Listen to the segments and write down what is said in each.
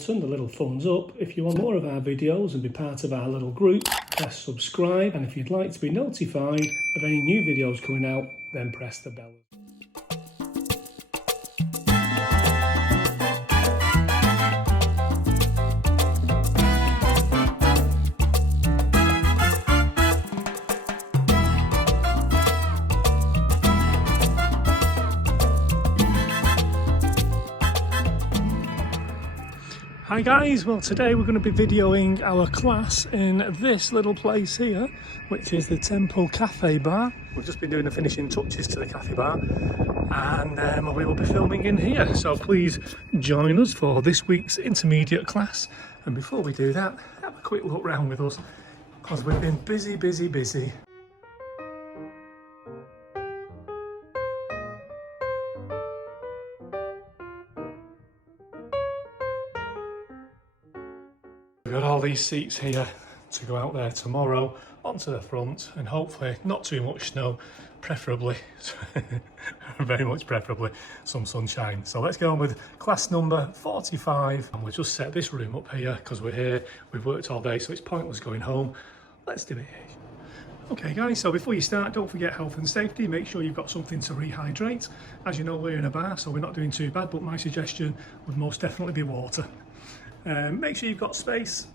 button, the little thumbs up. If you want more of our videos and be part of our little group, press subscribe. And if you'd like to be notified of any new videos coming out, then press the bell. Hi guys, well today we're going to be videoing our class in this little place here, which is the Temple Cafe Bar. We've just been doing the finishing touches to the cafe bar, and we will be filming in here. So please join us for this week's intermediate class. And before we do that, have a quick look round with us, because we've been busy. We've got all these seats here to go out there tomorrow onto the front, and hopefully not too much snow, preferably, very much preferably, some sunshine. So let's get on with class number 45, and we'll just set this room up here because we're here, we've worked all day, so it's pointless going home. Let's do it here. Okay guys, so before you start, don't forget health and safety. Make sure you've got something to rehydrate. As you know, we're in a bar, so we're not doing too bad, but my suggestion would most definitely be water. Make sure you've got space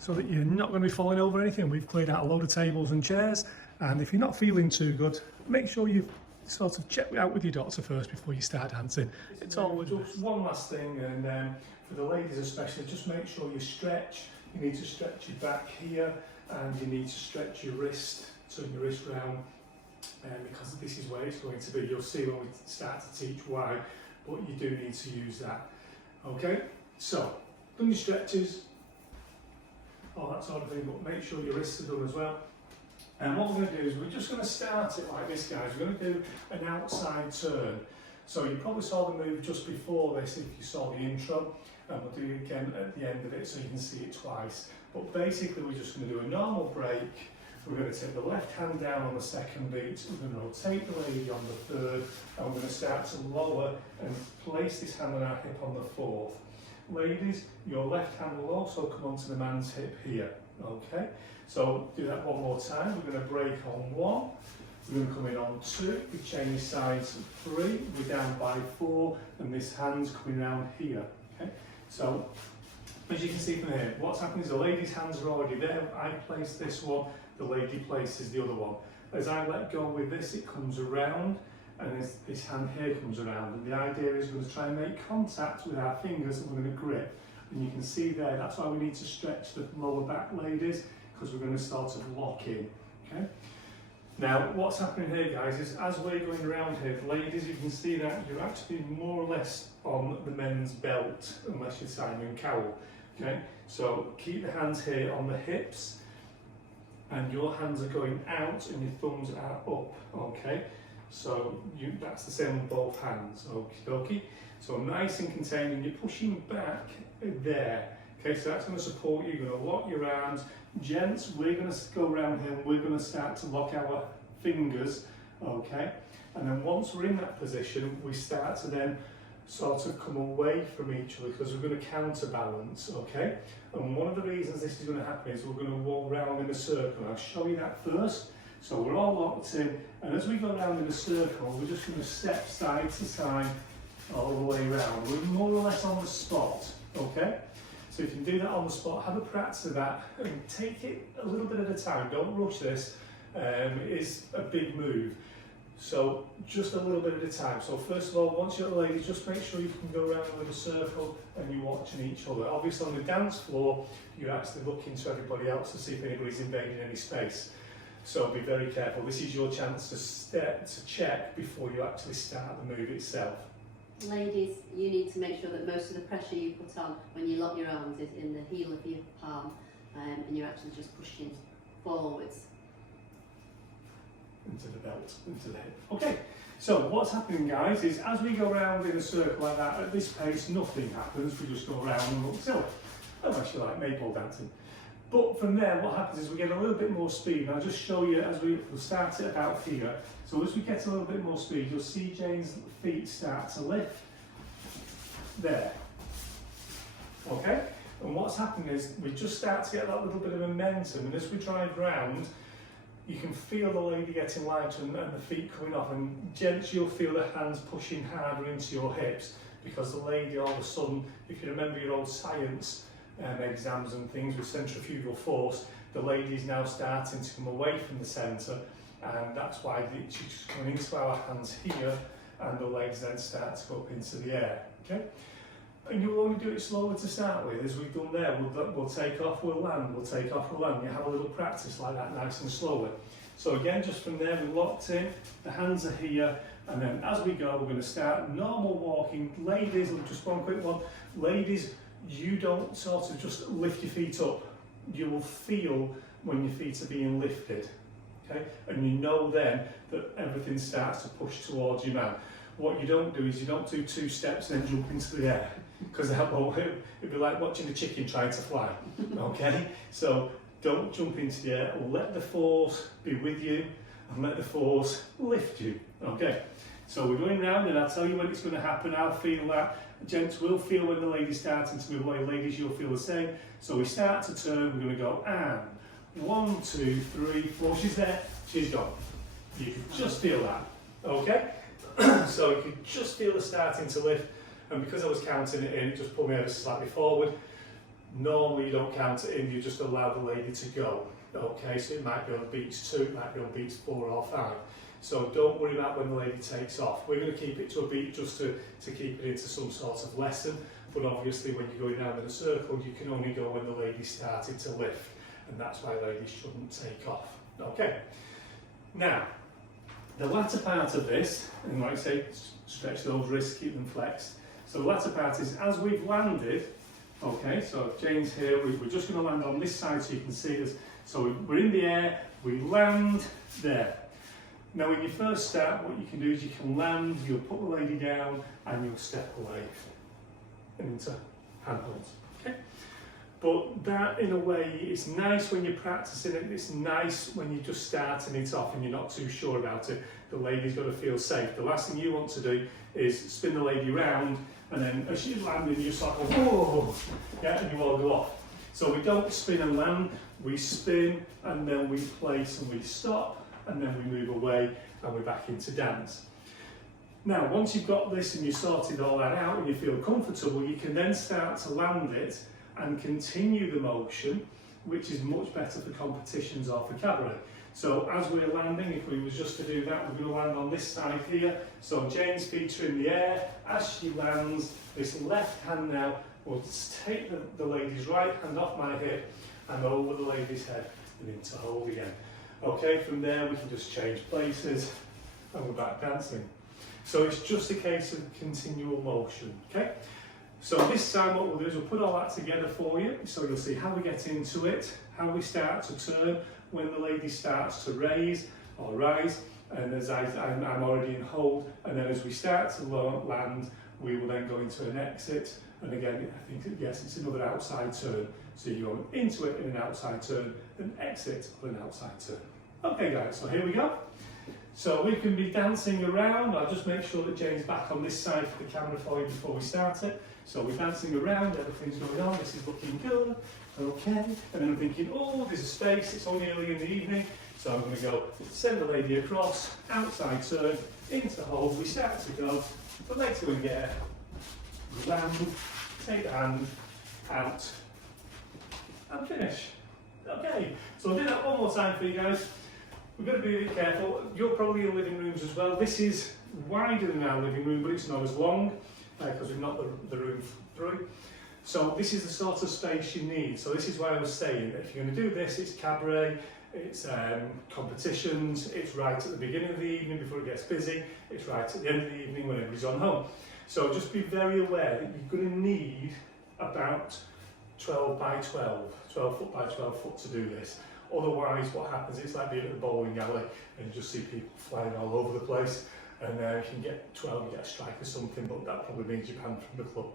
so that you're not going to be falling over anything. We've cleared out a load of tables and chairs, and if you're not feeling too good, make sure you sort of check out with your doctor first before you start dancing. It's always just one last thing, and for the ladies especially, just make sure you stretch. You need to stretch your back here, and you need to stretch your wrist, turn your wrist round, because this is where it's going to be. You'll see when we start to teach why, but you do need to use that. Okay, so done your stretches, all that sort of thing, but make sure your wrists are done as well. And what we're going to do is we're just going to start it like this, guys. We're going to do an outside turn. So you probably saw the move just before this if you saw the intro, and we'll do it again at the end of it so you can see it twice. But basically we're just going to do a normal break. We're going to take the left hand down on the second beat, we're going to rotate the lady on the third, and we're going to start to lower and place this hand on our hip on the fourth. Ladies, your left hand will also come onto the man's hip here, okay? So do that one more time. We're going to break on 1, we're going to come in on 2, we change sides 3, we're down by 4, and this hand's coming around here, okay? So, as you can see from here, what's happening is the lady's hands are already there. I place this one, the lady places the other one. As I let go with this, it comes around, and this hand here comes around, and the idea is we're going to try and make contact with our fingers, and we're going to grip. And you can see there, that's why we need to stretch the lower back, ladies, because we're going to sort of lock in, okay? Now, what's happening here, guys, is as we're going around here, ladies, you can see that you're actually more or less on the men's belt, unless you're Simon Cowell, okay? So keep the hands here on the hips, and your hands are going out, and your thumbs are up, okay? So that's the same on both hands, okie dokie. So nice and contained, and you're pushing back there. Okay, so that's going to support you. You're going to lock your arms. Gents, we're going to go around here and we're going to start to lock our fingers, okay? And then once we're in that position, we start to then sort of come away from each other because we're going to counterbalance, okay? And one of the reasons this is going to happen is we're going to walk round in a circle. I'll show you that first. So we're all locked in, and as we go around in a circle, we're just going to step side to side all the way around. We're more or less on the spot, okay? So you can do that on the spot, have a practice of that, and take it a little bit at a time. Don't rush this, it is a big move. So just a little bit at a time. So first of all, once you're the ladies, just make sure you can go around with a circle and you're watching each other. Obviously on the dance floor, you're actually looking to everybody else to see if anybody's invading any space. So be very careful. This is your chance to check before you actually start the move itself. Ladies, you need to make sure that most of the pressure you put on when you lock your arms is in the heel of your palm, and you're actually just pushing forwards. Into the belt, into the hip. Okay, so what's happening, guys, is as we go around in a circle like that, at this pace, nothing happens. We just go around and look silly. Unless you like maypole dancing. But from there, what happens is we get a little bit more speed. And I'll just show you as we'll start it about here. So as we get a little bit more speed, you'll see Jane's feet start to lift. There. okay? And what's happening is we just start to get that little bit of momentum, and as we drive round, you can feel the lady getting lighter and the feet coming off, and gents, you'll feel the hands pushing harder into your hips, because the lady all of a sudden, if you remember your old science exams and things with centrifugal force, the lady's now starting to come away from the centre, and that's why she's coming into our hands here, and the legs then start to go up into the air, okay? And you'll only do it slower to start with, as we've done there. We'll take off, we'll land, we'll take off, we'll land. You have a little practice like that, nice and slowly. So again, just from there, we're locked in, the hands are here, and then as we go, we're going to start normal walking. Ladies, just one quick one. Ladies, you don't sort of just lift your feet up. You will feel when your feet are being lifted, okay? And you know then that everything starts to push towards you now. What you don't do is you don't do 2 steps and then jump into the air, because that won't, it'd be like watching a chicken trying to fly, okay? So don't jump into the air, let the force be with you and let the force lift you, okay? So we're going round, and I'll tell you when it's going to happen. I'll feel that. Gents will feel when the lady's starting to move away. Ladies, you'll feel the same. So we start to turn, we're going to go, and 1, 2, 3, 4, she's there, she's gone. You can just feel that, okay? So you can just feel it starting to lift, and because I was counting it in, it just pulled me ever slightly forward. Normally you don't count it in, you just allow the lady to go. Okay, so it might be on beats 2, it might be on beats 4 or 5. So don't worry about when the lady takes off. We're going to keep it to a beat just to keep it into some sort of lesson, but obviously when you're going down in a circle, you can only go when the lady started to lift, and that's why ladies shouldn't take off. Okay, now, the latter part of this, and like I say, stretch those wrists, keep them flexed. So the latter part is, as we've landed, okay, so Jane's here, we're just going to land on this side so you can see us. So we're in the air, we land there. Now when you first start, what you can do is you can land, you'll put the lady down, and you'll step away and into handholds, okay? But that, in a way, it's nice when you're practicing it, it's nice when you're just starting it off and you're not too sure about it. The lady's got to feel safe. The last thing you want to do is spin the lady round, and then as she's landing, you sort of, whoa, yeah, and you all go off. So we don't spin and land, we spin, and then we place and we stop, and then we move away, and we're back into dance. Now, once you've got this and you've sorted all that out and you feel comfortable, you can then start to land it and continue the motion, which is much better for competitions or for cabaret. So as we're landing, if we was just to do that, we're going to land on this side here. So Jane's feet are in the air. As she lands, this left hand now will take the lady's right hand off my hip and over the lady's head and into hold again. Okay, from there we can just change places and we're back dancing. So it's just a case of continual motion, okay? So this time what we'll do is we'll put all that together for you, so you'll see how we get into it, how we start to turn, when the lady starts to raise or rise, and as I'm already in hold, and then as we start to land, we will then go into an exit, and again, I think, yes, it's another outside turn, so you go into it in an outside turn, and exit on an outside turn. Okay guys, so here we go. So we can be dancing around. I'll just make sure that Jane's back on this side for the camera for you before we start it. So we're dancing around, everything's going on, this is looking good, okay. And then I'm thinking, oh, there's a space, it's only early in the evening. So I'm going to go send the lady across, outside turn, into hold, we start to go, the legs go in the air, land, take the hand, out, and finish. Okay, so I'll do that one more time for you guys. We've got to be a bit careful. You're probably in living rooms as well. This is wider than our living room, but it's not as long because we've not the room through. So this is the sort of space you need. So this is why I was saying that if you're going to do this, it's cabaret, it's competitions, it's right at the beginning of the evening before it gets busy, it's right at the end of the evening when everybody's on home. So just be very aware that you're going to need about 12 by 12, 12 foot by 12 foot to do this. Otherwise, what happens, it's like being at the bowling alley and you just see people flying all over the place, and you can get 12, you get a strike or something, but that probably means you're banned from the club.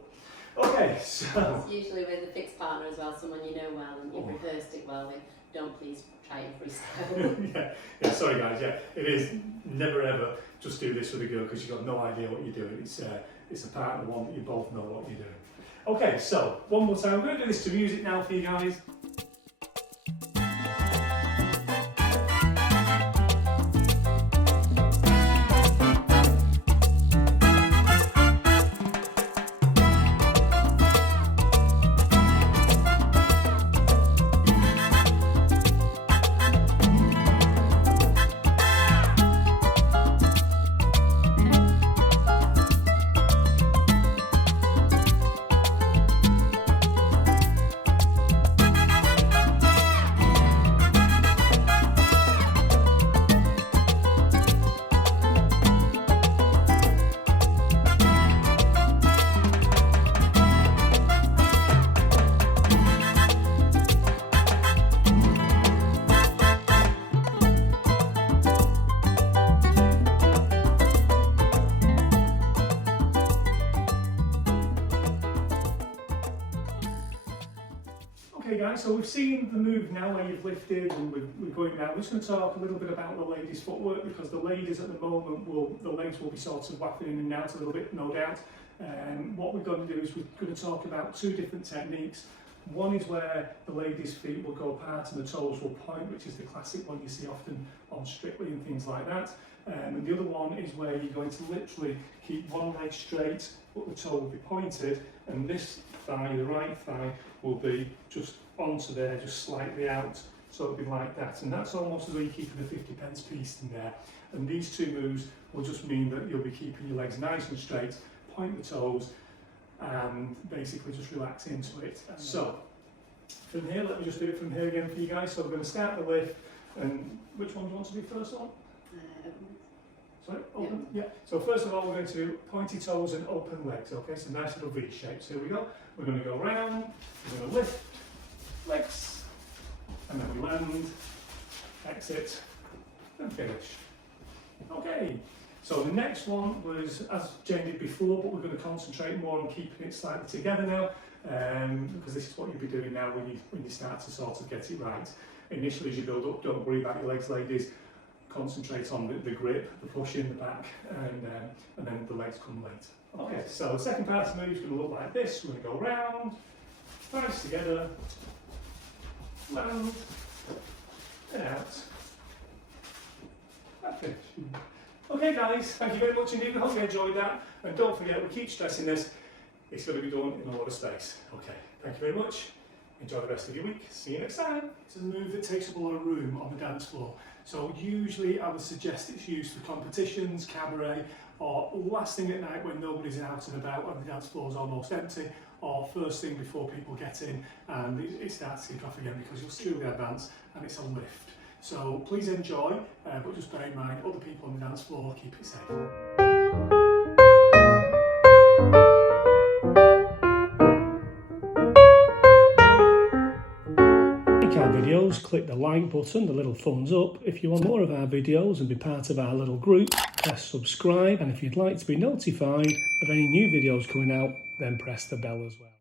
Okay, so... It's usually with a fixed partner as well, someone you know well and you've rehearsed it well with. Don't please try it freestyle. yeah, sorry guys, yeah, it is never ever just do this with a girl because you've got no idea what you're doing. It's a partner one that you both know what you're doing. Okay, so one more time, I'm going to do this to music now for you guys. Okay guys, so we've seen the move now where you've lifted and we're going now. We're just going to talk a little bit about the ladies' footwork because the ladies at the moment, the legs will be sort of wafting in and out a little bit, no doubt. What we're going to do is we're going to talk about two different techniques. One is where the ladies' feet will go apart and the toes will point, which is the classic one you see often on Strictly and things like that. And the other one is where you're going to literally keep one leg straight, but the toe will be pointed, and this thigh, the right thigh, will be just onto there, just slightly out, so it'll be like that. And that's almost as though you're keeping a 50p piece in there. And these two moves will just mean that you'll be keeping your legs nice and straight, point the toes, and basically just relax into it. So, from here, let me just do it from here again for you guys. So we're going to start the lift, and which one do you want to be first on? Sorry, open? Yeah. So first of all, we're going to do pointy toes and open legs, okay? So nice little V shape. So here we go. We're going to go round, we're going to lift, legs, and then we land, exit, and finish. Okay. So the next one was, as Jane did before, but we're going to concentrate more on keeping it slightly together now, because this is what you'll be doing now when you start to sort of get it right. Initially, as you build up, don't worry about your legs, ladies. Concentrate on the grip, the push in the back, and then the legs come later. Okay, so the second part of the move is going to look like this. We're going to go round, thighs together, land, and out, and finish. Okay guys, thank you very much indeed. I hope you enjoyed that. And don't forget, we keep stressing this, it's going to be done in a lot of space. Okay, thank you very much. Enjoy the rest of your week. See you next time. It's a move that takes up a lot of room on the dance floor. So usually I would suggest it's used for competitions, cabaret, or last thing at night when nobody's out and about and the dance floor is almost empty, or first thing before people get in and it starts to kick off again because you'll truly advance and it's a lift. So please enjoy, but just bear in mind other people on the dance floor, keep it safe. Videos, click the like button, the little thumbs up. If you want more of our videos and be part of our little group, press subscribe, and if you'd like to be notified of any new videos coming out, then press the bell as well.